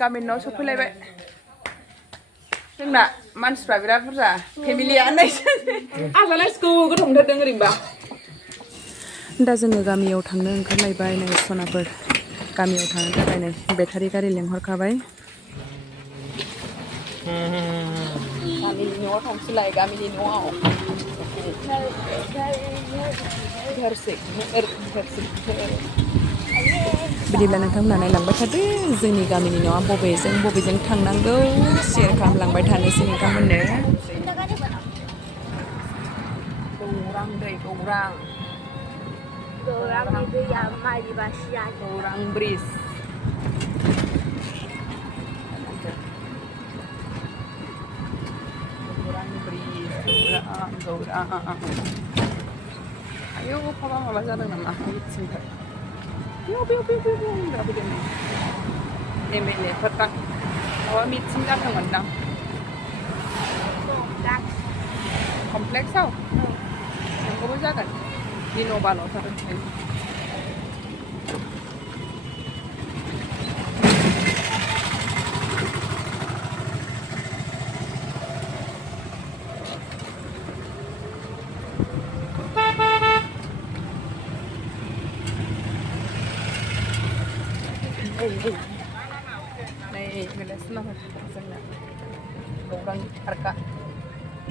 गामिनाव सफैलायबाय जोंना मानसिफ्रा बिराद बुरजा फेमिलिया आजानायखौ गोथाव मोनथारदों ओरैनोबा दा जोङो गामियाव थांनो ओंखारलायबाय नै सनाफोर गामियाव थांनो थाखाय नै बेटारि गारि लेंहरखाबाय गामिनि न'आव थांसैलाय गामिनि न'आव बिदिब्ला नोंथांमोना नायलांबाय थादो जोंनि गामिनि न'आ बबेजों थांनांगौ शेयार खालामलांबाय थानोसै नोंथांमोननो गौरां दै गौरां ब्रिज गौरां आयौ अखाबा माबा जादों नामा मिथिंफोर एमएलएफोर दां माबा मिथिं जादोंमोनदां कमप्लेक्सआव नोंखौबो जागोन दिन'बाल' जादों नै बेलासिनो जोंना गौरांनि पार्कआ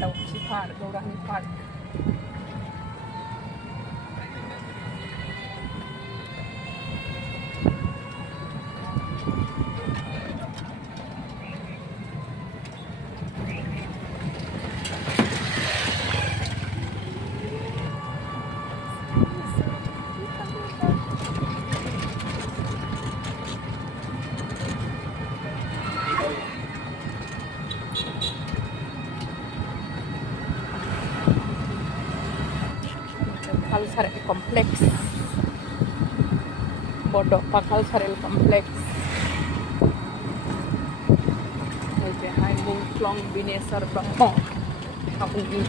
दाउखि पार्क गौरांनि park Cultural Complex Bodok Cultural Complex behind Mungklong Binesar Bangmo tahun ini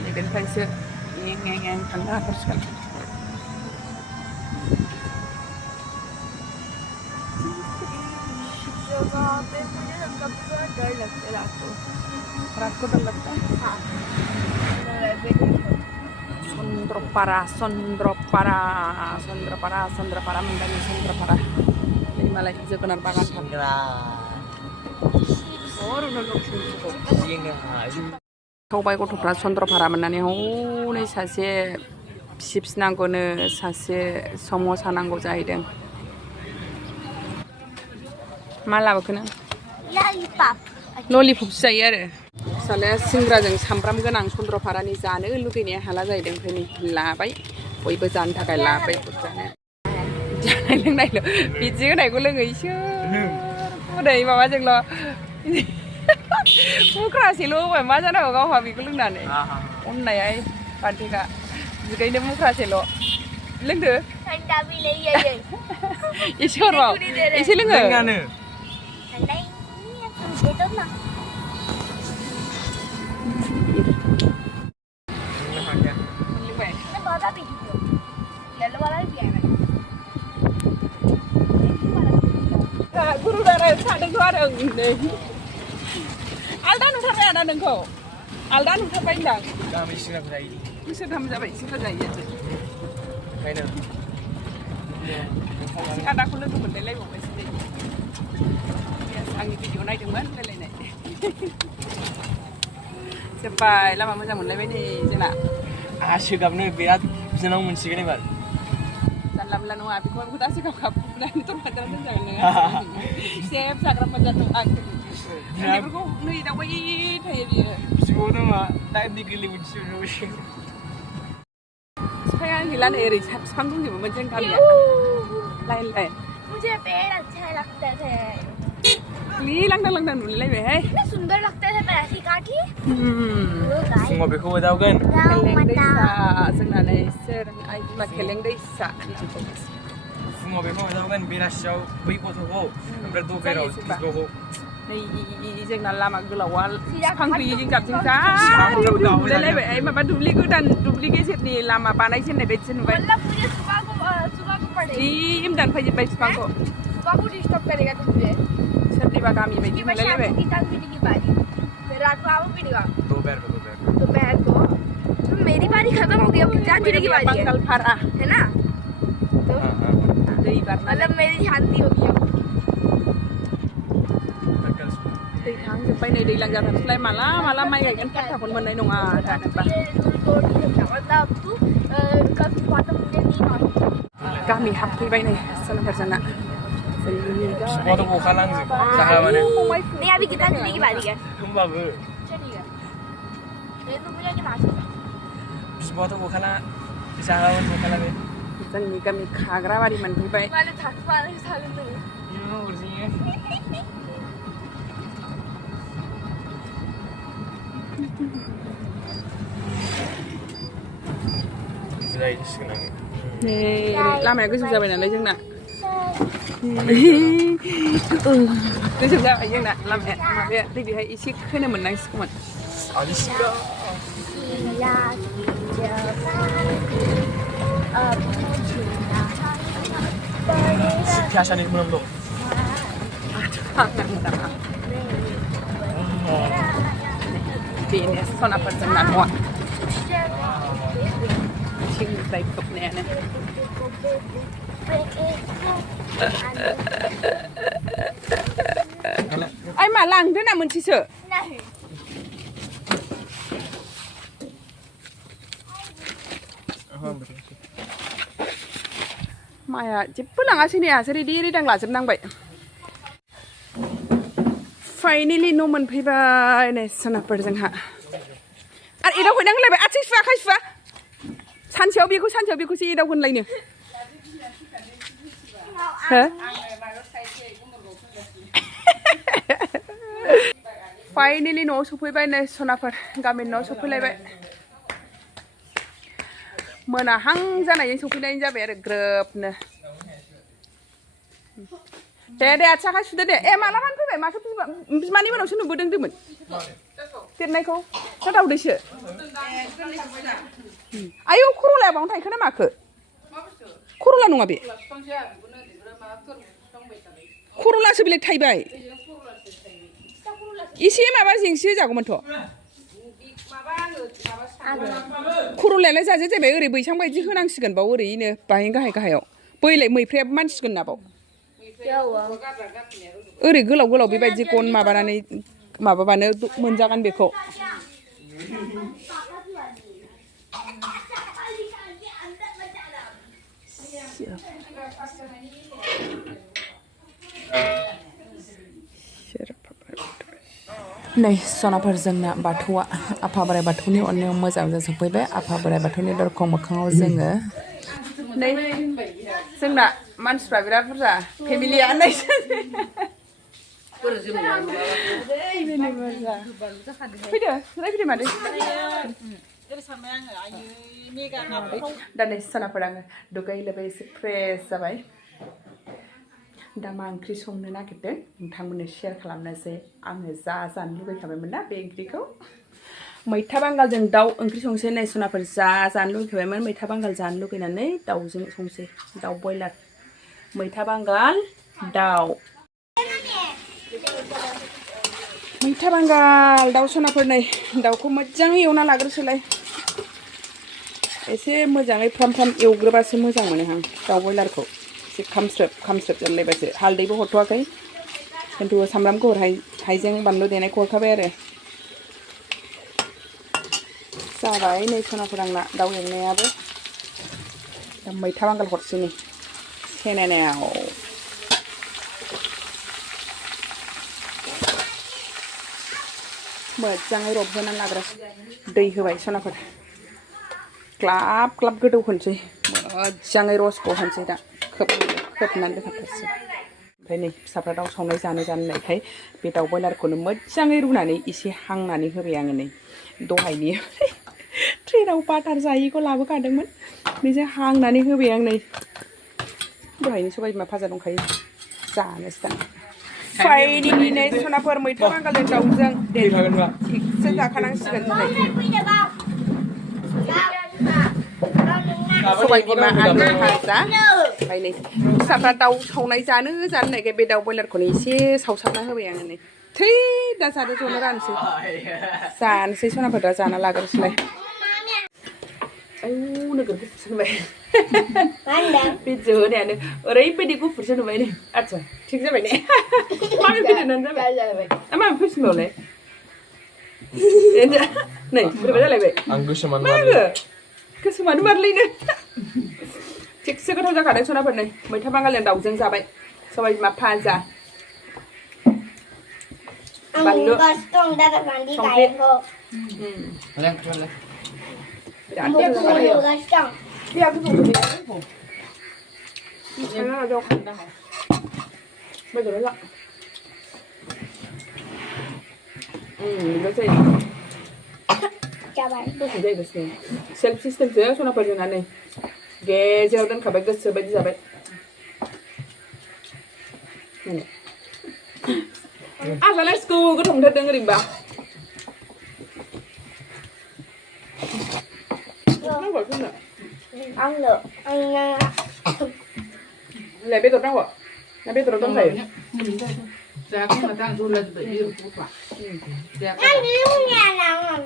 ini kan saya ngeng tengah terus kan डर लगता है रात को डर लगता है हाँ Sondrapara mendangi Sondrapara ini malah जोगोनार बागान थांबाय गथ'फ्रा Sondrapara मोननानै हनै सासे चिप्स नांगौनो सासे समोसा नांगौ जाहैदों मा लाबोखो नों ललिपप जायो आरो फिसालाया सिंग्राजों सामब्राम गोनां Sondraparaनि जानो लुगैनाया हाला जाहैदों ओंखायनो लाबाय बयबो जानो थाखाय लाबाय जानो जानाय लोंनायल' बिदि होनायखौ लोङो इसोर हनै माबाजोंल' मुख्रासेल' होबाय मा जानांगौ गावहा बेखौ लोंनानै अननायाय बान्थिखा बिगायनो मुख्रासेल' लोंदो एसे हरबाव एसे लोङो guru darah sadeng doang nih. Alda nutarnya ada nengko. Alda nutar panjang. Kami sudah berani. Sudah mencapai sudah jadi. Kayak ni. Sekarang aku lihat benda lain mau mesti. Angin video naik dengan lain lain. Sampai lama macam mana ni cina. Asyik kamu ni berat senang mensikir ni bar. Lam nu abi ko udah sih kau dan itu macam jangan chef sakra pajatu ang ini berko nui dah wait dia sekolah mah tak digili uji saya hilang eri panggung ni macam kami ya lain मुझे पेड़ अच्छा लगता थे लंगदं नुले बे है इतना सुंदर लगता था मैं ऐसे काट ली फुङाव बेखौ दावगोन खेलें दैसा जोंना नै सोर आइ बिमा खेलें दैसा फुङाव बेखौ दावगोन बेलासियाव बै गथ'खौ ओमफ्राय दफेराव बिब'खौ नै जोंना लामा गोलावा फां गैयिजों जाबजों जा नुलायलायबाय ओइ माबा दुब्लि गोदान दुब्लि गेजेरनि लामा बानायजेननाय बायदिसो नुबाय जि दानफायजोब्बाय बिफांखौ सोरनिबा गामि बायदि नुलायलायबाय तो मेरी बारी खत्म हो गई अब जांजुरी की बारी है ना मतलब मेरी शांति हो गई दै थांजोब्बाय नै दैज्लां जाथारसैलाय माला माइ गायगोन फात्ताखौनो मोननाय नङा जानोबा गामि हाबफैबाय नै सोलोंफोरजोंना बिफाङाथ' गखालांजोब जाहालाबानो नहीं अभी कितना जुड़ी की बारी है होमबाबो चलिए ये तो मुझे नहीं मालूम बिफाङाथ' गखाला जाहालाबानो गखाला बे जोंनि गामि खाग्राबारि मोनफैबाय वाले थाक वाले साले तो जिरायसिगोन आङो नै लामाया गोजौ जाबाय नालाय जोंना गोजौ जाबाय जोंना लामाया माबाया दै बेहाय एसे खोनो मोननांसिगौमोन Biasanya belum tuh. Ini sona perjalanan wah. Cinta ikutnya nih. Ai malang tu nak menciso. माया जेबो लाङासै नै आसो रेडि रेडां लाजोबनांबाय फाइनेलि न' मोनफैबाय नै सोनाबफोर जोंहा आरो एदाव हैनांलायबाय आथिं सुवा आखाइ सुवा सानसेयाव बेखौसो एदाव होनलायनो हो फाइनेलि न'आव सफैबाय नै सोनाबफोर गामिनि न'आव सफैलायबाय मोनाहां जानायजों सफैनाय जाबाय आरो ग्रोबनो दे आथिं आखाइ सुदो दे ए मालाबानो फैबाय माथो बिमानि मोनावसो नुबोदों दोमोन देरनायखौ ना दावदैसो आयौ खर'लाया बावनो थायखो ना माखो खर'ला नङा बे खर'लासो बेलेग थायबाय एसे माबा जेंसि होजागौमोनथ' खर'लायालाय जाजाया जाबाय ओरै बैसां बायदि होनांसिगोन बाव ओरैनो बाहाय गाहायाव बैलाय मैफ्रायाबो मानसिगोन ना बाव ओरै गोलाव बेबायदि गन माबानानै माबाबानो मोनजागोन बेखौ नै सनाफोर जोंना बाथौआ आफा बोराइ बाथौनि अननायाव मोजां जाजोबफैबाय आफा बोराइ बाथौनि दरखं मोखाङाव जोङो नै जोंना मानसिफ्रा बिराद बुरजा फेमिलिया नै फैदो रायफैदो मादै दा नै सनाफोर आङो दुगै लोबै एसे फ्रेस जाबाय दा मा ओंख्रि संनो नागिरदों नोंथांमोननो शेयार खालामनोसै आङो जानो लुबैखाबायमोन ना बे ओंख्रिखौ मैथा बांगालजों दाउ ओंख्रि संसै नै सनाफोर जानो लुबैखाबायमोन मैथा बांगाल जानो लुगैनानै दाउजों संसै दाउ बयलार मैथा बांगाल दाउ मैथा बांगाल दाउ सनाफोर नै दाउखौ मोजाङै एवना लाग्रोसोलाय एसे मोजाङै फ्राम एवग्रोबासो मोजां मोनो आं दाउ बयलारखौ एसे खामस्रोब जालायबासो हालदैबो हरथ'वाखै खिन्थु सामब्राम गुफुर हाइजें बानलु देनायखौ हरखाबाय आरो जाबाय नै सनाफोर आंना दाउ एवनायाबो दा मैथा बांगाल हरसै नै सेनायनायाव मोजाङै रबहोनानै लाग्रोसै दै होबाय सनाफोर ग्लाब गोदौ होनसै मोजाङै रसखौ होनसै दा खोबनानै दोनथारसै ओमफ्राय नै फिसाफ्रा दाउ सावनाय जानो नायखाय बे दाउ बयलारखौनो मोजाङै रुनानै एसे हांनानै होबाय आङो नै दहायनि ट्रेनाव बाटार जायैखौ लाबोखादोंमोन बेजों हांनानै होबाय आं नै दहायनि सबाय बिमा भाजा दंखायो जानोसै दा फाइनलिनो सनाफोर मैथा बांगालजों दाउजों फैखागोन बा थिगसो जाखानांसिगोन दिनै सबाय बिमा आलु भाजा ओमफ्राय नै फिसाफ्रा दाउ सावनाय जानो होननायखाय बे दाउ बयलारखौनो एसे सावसाबना होबाय आङो नै थै दा जादो ज'नो रानसै जानोसै सनाफोर दा जाना लाग्रोसैलाय आयौ नोगोर गुफुरसो नुबाय बे जोनायानो ओरैबायदि गुफुरसो नुबाय नै आदसा थिग जाबाय ने माबे गिदिरानो जाबाय मा फैफिनबावलाय नै बोरैबा जालायबाय आं गोसोमान मागो गोसोमानो मारलैनो थिगसे गोथाव जाखादों सनाफोर नै मैथा बांगालजों दाउजों जाबाय सबाय बिमा भाजा बानलु संख्रि biar aku tuh karena ada kandang betul tak itu sih itu sudah itu sih self system saya sudah perjalanan nih geser dan kabel geser baju sampai asalnya school gue thùng thật dengerin bah ăn được ăn lại biết đâu ạ lại biết đâu thầy Saya kan matang sudah beli apa? ăn đi nhà nào mà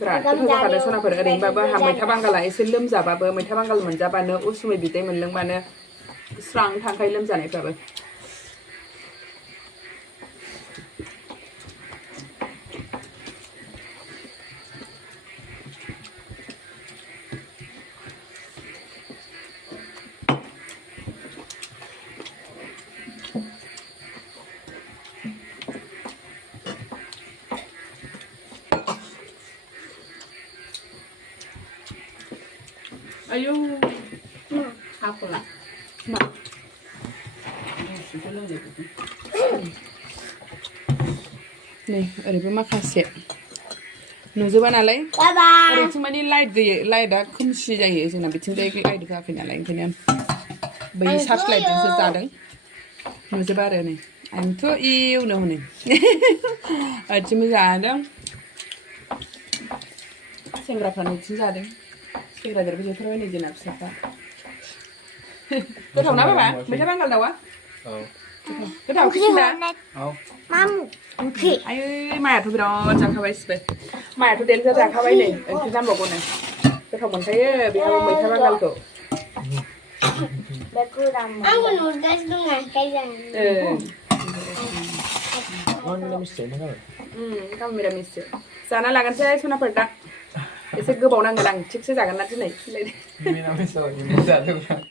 berat itu pada sana berdering baba मैथा बांगाला एसे लोमजाबाबो मैथा बांगाल मोनजाबानो उसुमै बिदै मोनलोंबानो स्रां थांखायो लोमजानायफ्राबो Ayo, apa lah? नै ओरैबो माखासे नुजोबा नालाय ओरैथिं माने लाइट गैयै लाइटआ खोमसि जायो जोंना बिथिंजाय लाइट होआखै नालाय ओंखायनो बै सार्च लाइटजोंसो जादों नुजोबा आरो नै आंथ' एवनो हनै ओरैथिंबो जादों सेंग्राफ्रा नैथिं जादों सेंग्रा देरबो जोबथारबाय नै जोंना फिसाफ्रा गोथाव ना बाबा मैथा बांगाल दाउआ गोथाव खिसिना Mam, oke. आयै मायाथ' बिराद जाखाबाय सिबाय मायाथ' देन्जार जाखाबाय नै ओंख्रि नांबावगौ नै गोथाव मोनखायो बेहाबो मैथा बांगालखौ Aku nugas dengan kayak गाबोन मिरामिससो जाना लागोनसै सनाफोर दा एसे गोबाव नांगोन आं थिगसे जागोन ना दिनै Ini namanya soal ini